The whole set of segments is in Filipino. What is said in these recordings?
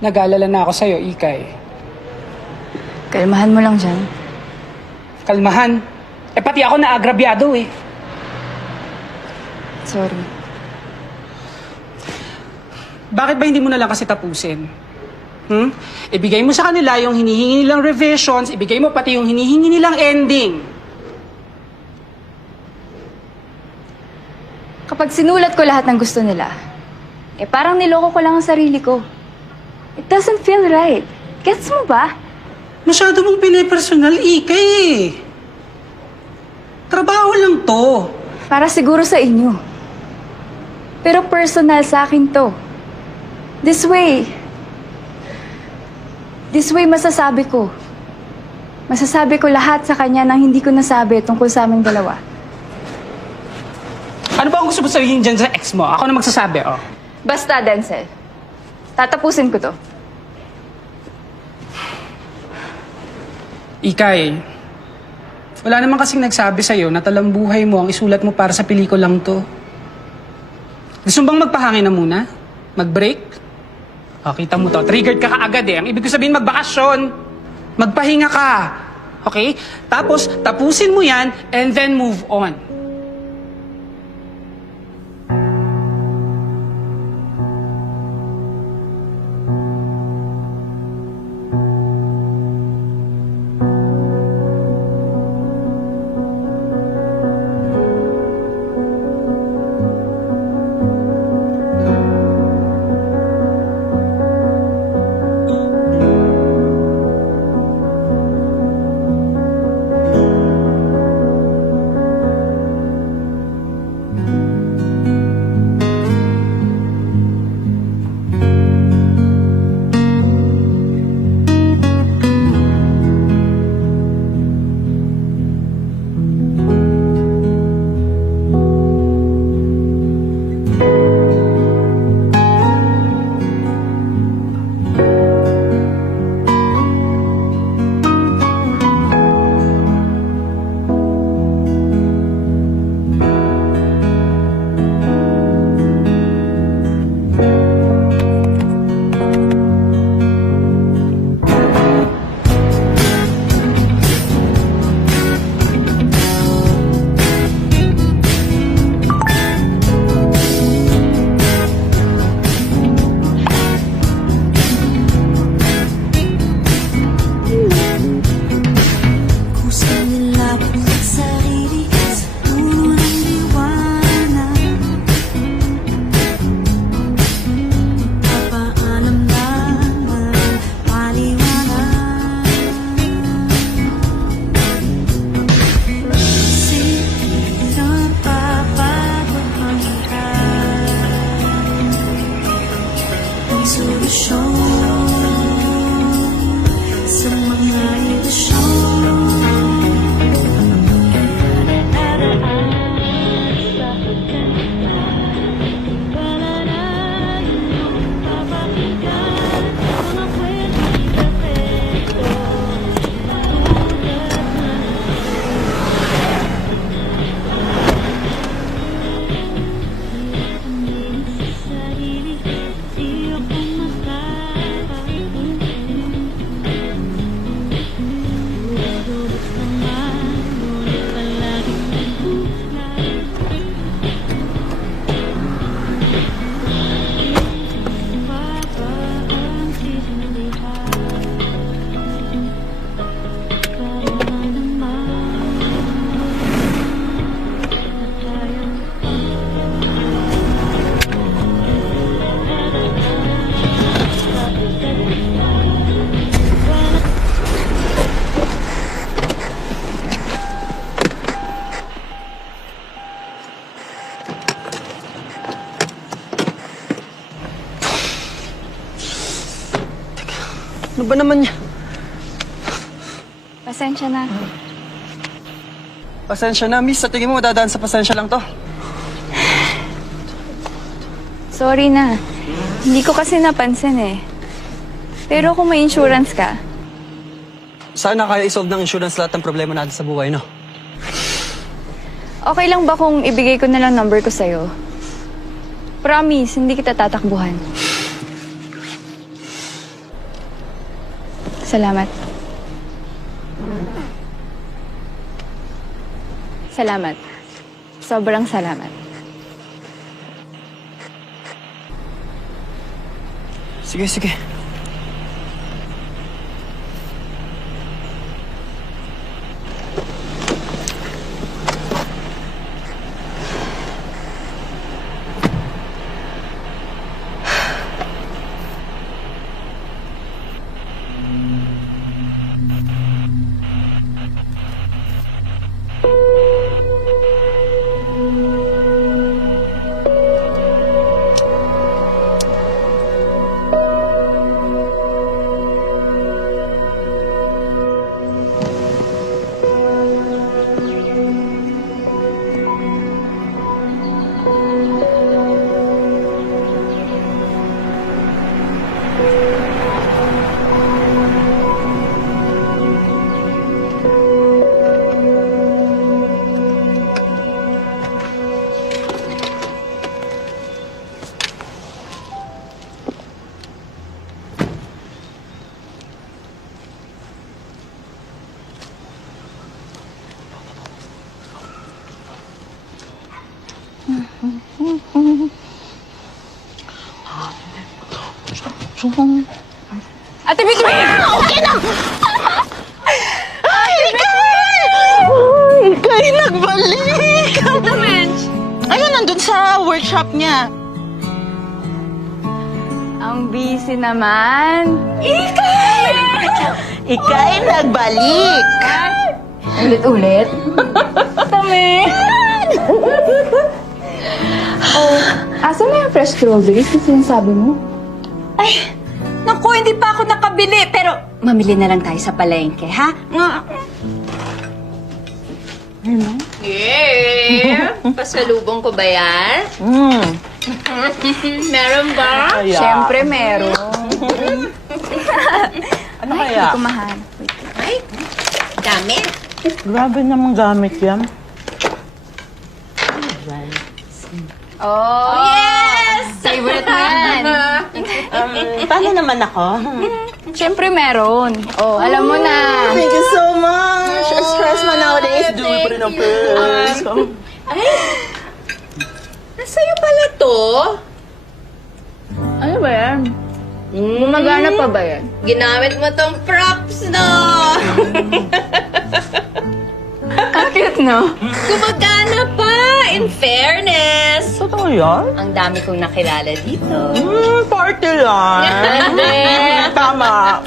Nag-aalala na ako sa'yo, Ikay. Kalmahan mo lang dyan. Kalmahan. Pati ako naagrabyado eh. Sorry. Bakit ba hindi mo na lang kasi tapusin? Ibigay mo sa kanila yung hinihingi nilang revisions, ibigay mo pati yung hinihingi nilang ending. Kapag sinulat ko lahat ng gusto nila, parang niloko ko lang ang sarili ko. It doesn't feel right. Gets mo ba? Masyado mong pinipersonal, Ikay eh. Trabaho lang to. Para siguro sa inyo. Pero personal sa akin to. This way masasabi ko. Masasabi ko lahat sa kanya nang hindi ko nasabi tungkol sa aming dalawa. Ano ba ang gusto mo sabihin dyan sa ex mo? Ako na magsasabi, oh. Basta, Denzel. Tatapusin ko to. Ikay, wala naman kasing nagsabi sa'yo na talambuhay mo ang isulat mo para sa pelikulang to. Gusto mo bang magpahangin na muna? Mag-break? O, kita mo to. Triggered ka kaagad eh. Ang ibig ko sabihin, magbakasyon. Magpahinga ka. Okay? Tapos, tapusin mo yan and then move on. Ano ba naman niya? Pasensya na. Pasensya na, miss. Sa tingin mo, dadaan sa pasensya lang to. Sorry na. Hindi ko kasi napansin eh. Pero kung may insurance ka, Sana kaya isolve ng insurance lahat ng problema natin sa buhay, no? okay lang ba kung ibigay ko na lang number ko sa'yo? Promise, hindi kita tatakbuhan. Salamat. Salamat. Sobrang salamat. Sige, sige. Ate Vicky! Okay na! Ikay nagbalik! Ano, Mench? Ayun, nandun sa workshop niya. Ang busy naman. Ikay nagbalik! Ulit-ulit? Tami! Oh, asan na yung fresh strawberries na sinasabi mo? Ay, naku, hindi pa ako nakabili. Pero, mamili na lang tayo sa palengke, ha? Yeah! Pasalubong ko ba yan? Meron ba? Kaya, Siyempre, meron. ano kaya? Hindi ko mahanap. Wait. Ay, dami. Grabe namang gamit yan. Oh, yes! Favorite mo yan. Paano naman ako? Siyempre, meron. Oh, alam mo na. Thank you so much! Stress man nowadays. Do we put it on purse? Nasa'yo pala to? Ano ba yan? Gumagana pa ba yan? Ginamit mo tong props, no? Ang cute, no? Gumagana pa, in fairness. Totoo yan? Ang dami kong nakilala dito. Party lang. Tama.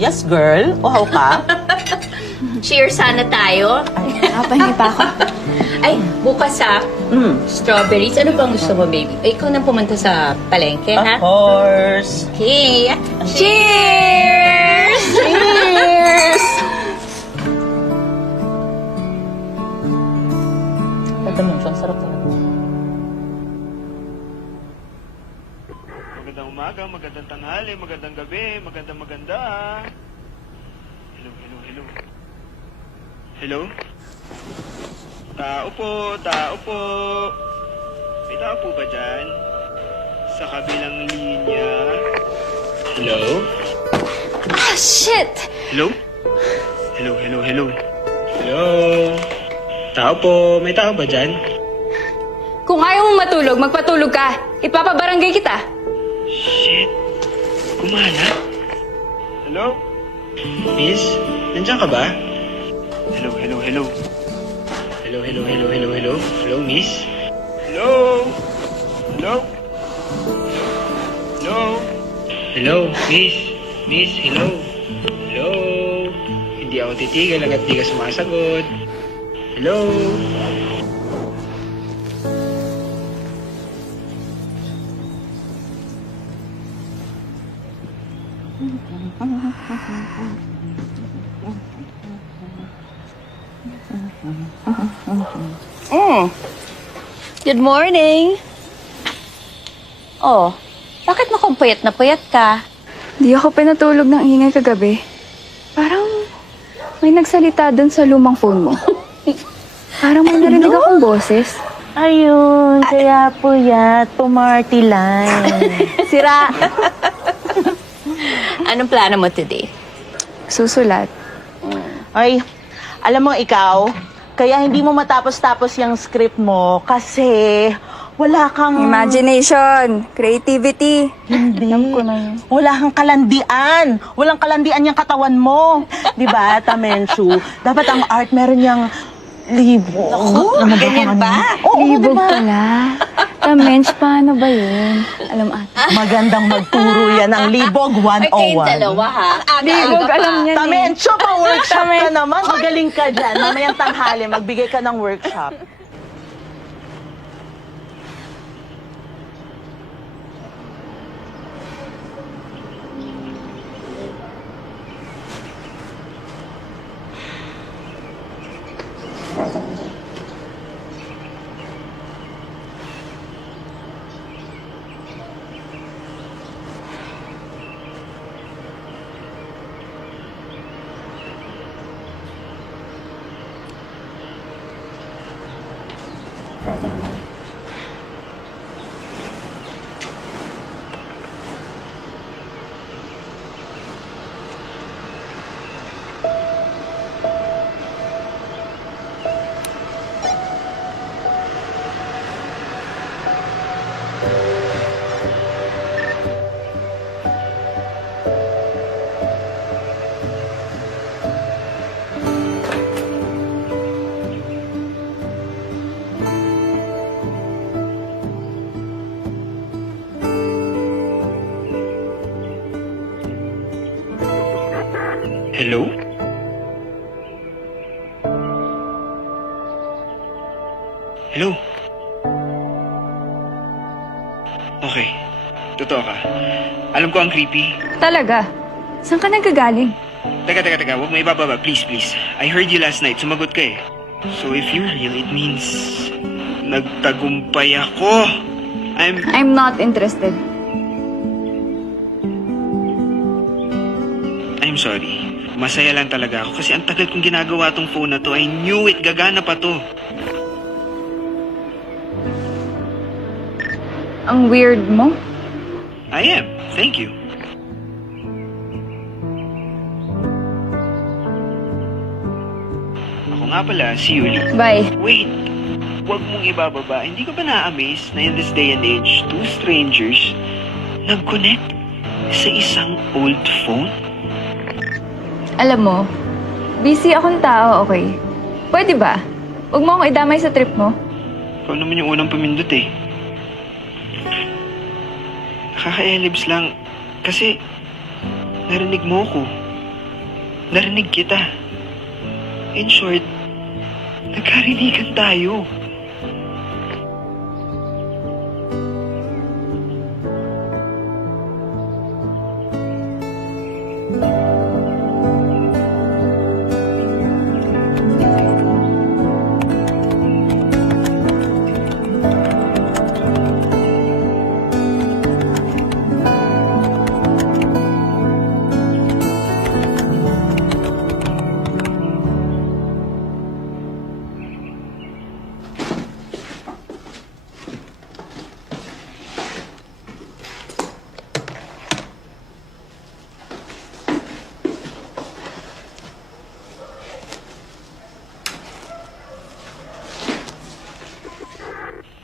Yes, girl. Uhaw ka? Cheers sana tayo. Nakapahingi pa ako. Ay, bukas strawberries. Ano bang gusto mo, baby? Ikaw nang pumunta sa palengke, ha? Of course. Okay. Cheers! Cheers! Ito mo, ang sarap talaga. Magandang umaga, magandang tanghali, magandang gabi, maganda. Hello, hello, hello. Hello? Tao po. May tao po ba dyan? Sa kabilang linya? Hello? Ah, shit! Hello? Hello, hello, hello. Hello? Tao po, may tao ba dyan? Kung ayaw mo matulog, magpatulog ka. Ipapabarangay kita. Shit. Kumana? Hello? Miss? Nandiyan ka ba? Hello, hello, hello. Hello, hello, hello, hello, hello. Hello, miss? Hello? Hello? Hello? Hello, miss? Miss, hello? Hello? Hindi ako titigil hanggat di ka sumasagot. Hello? Good morning. Oh, bakit mukhang puyat na puyat ka? Di ako pinatulog ng ingay kagabi. Parang may nagsalita doon sa lumang phone mo. Parang may narinig akong boses. Ayun, kaya po yan, pumarty line. Sira. Anong plano mo today? Susulat. Ay, alam mo ikaw, kaya hindi mo matapos-tapos yung script mo kasi wala kang... Imagination. Creativity. Hindi. Alam ko na yun. Wala kang kalandian. Walang kalandian yung katawan mo. Di ba, Tamenshu? Dapat ang art meron yung libo. Ganyan ba? Oo, Libog diba? pala. Tamench, paano ba yun? Alam ate. Magandang magturo yan ang libog Ay, kayong 101. dalawa ha? Libog, alam niya eh. Tamenshu, pa-workshop ka naman. Magaling ka dyan. Mamayang tanghali, magbigay ka ng workshop. Hello? Hello? Okay. Totoo ka. Alam ko ang creepy. Talaga? Saan ka nagagaling? Teka. Huwag mo ibababa. Please. I heard you last night. Sumagot ka eh. So if you're real, it means... nagtagumpay ako. I'm not interested. I'm sorry. Masaya lang talaga ako kasi ang tagal kong ginagawa tong phone na to. I knew it. Gagana pa to. Ang weird mo. I am. Thank you. Ako nga pala, si Yuli. Bye. Wait, huwag mong ibababa. Hindi ka ba na-amaze na in this day and age, two strangers nag-connect sa isang old phone? Alam mo, busy akong tao, okay? Pwede ba? Huwag mo akong idamay sa trip mo. Ikaw naman yung unang pamindot eh. Nakaka-elibs lang. Kasi, narinig mo ko. Narinig kita. In short, nagkarinigan tayo.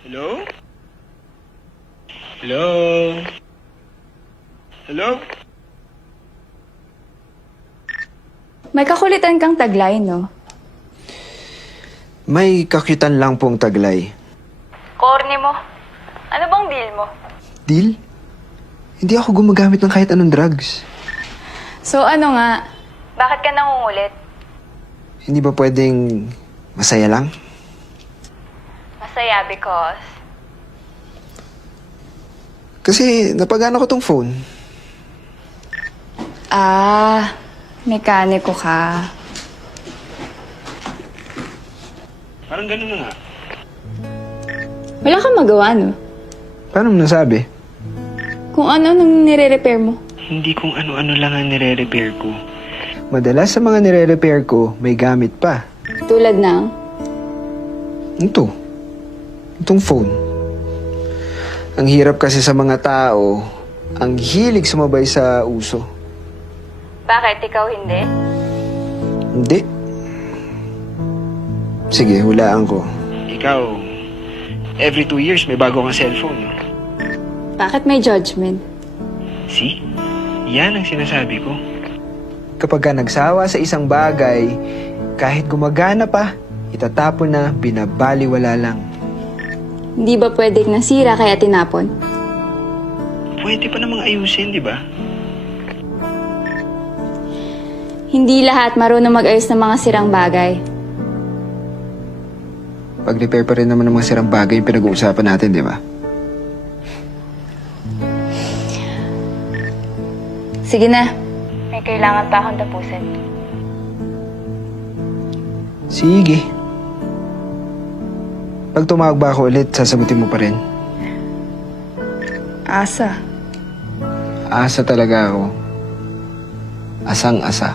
Hello? Hello? Hello? May kakulitan kang taglay, no? May kakyutan lang pong taglay. Corny mo. Ano bang deal mo? Deal? Hindi ako gumagamit ng kahit anong drugs. So ano nga? Bakit ka nangungulit? Hindi ba pwedeng masaya lang? Masaya because... Kasi napagana ko tong phone. Ah, mekaniko ka. Parang ganun na nga. Wala kang magawa, no? Paano mo nasabi? Kung ano nang nire-repair mo. Hindi kung ano-ano lang ang nire-repair ko. Madalas sa mga nire-repair ko, may gamit pa. Tulad ng... Ito. Itong phone. Ang hirap kasi sa mga tao, ang hilig sumabay sa uso. Bakit? Ikaw hindi? Hindi. Sige, hulaan ko. Ikaw, every 2 years may bago kang cellphone. Bakit may judgment? See? Yan ang sinasabi ko. Kapag ka nagsawa sa isang bagay, kahit gumagana pa, itatapon na, binabaliwala lang. Hindi ba pwedeng nasira kaya tinapon? Pwede pa namang ayusin, di ba? Hindi lahat marunong mag-ayos ng mga sirang bagay. Pag-repair pa rin naman ng mga sirang bagay yung pinag-uusapan natin, di ba? Sige na. May kailangan pa akong tapusin. Sige. Pag tumawag ba ako ulit, sasagutin mo pa rin. Asa. Asa talaga ako. Asang-asa.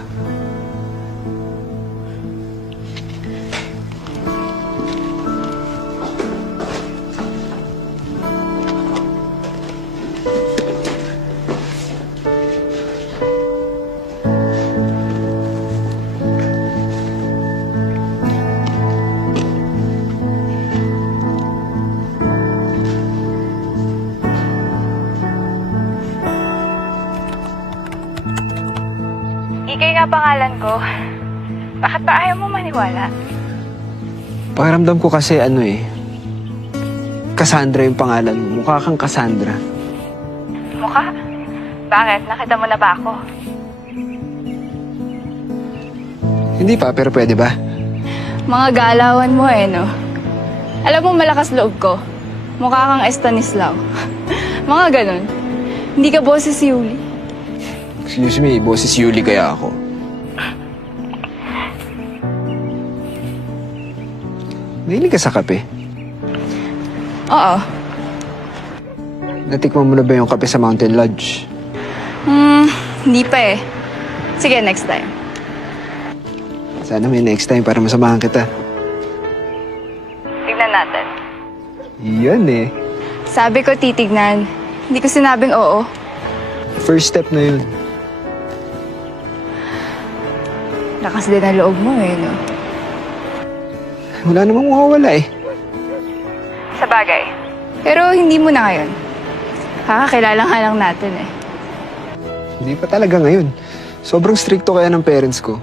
Ikay nga pangalan ko. Bakit ba ayaw mo maniwala? Pakiramdam ko kasi Cassandra yung pangalan mo. Mukha kang Cassandra. Mukha? Bakit? Nakita mo na ba ako? Hindi pa, pero pwede ba? Mga galawan mo no? Alam mo, malakas loob ko. Mukha kang Estanislao. Mga ganun. Hindi ka boses si Yuli. Excuse me, boses Yuli kaya ako. Mahilig ka sa kape? Oo. Natikman mo na ba yung kape sa Mountain Lodge? Hindi pa eh. Sige, next time. Sana may next time para masamahan kita. Tignan natin. Yan eh. Sabi ko titignan. Hindi ko sinabing oo. First step na yun. Lakas din ang loob mo no? Wala namang mawawala eh. Sa bagay. Pero hindi mo na ngayon. Kakakilala nga lang natin eh. Hindi pa talaga ngayon. Sobrang stricto kaya ng parents ko.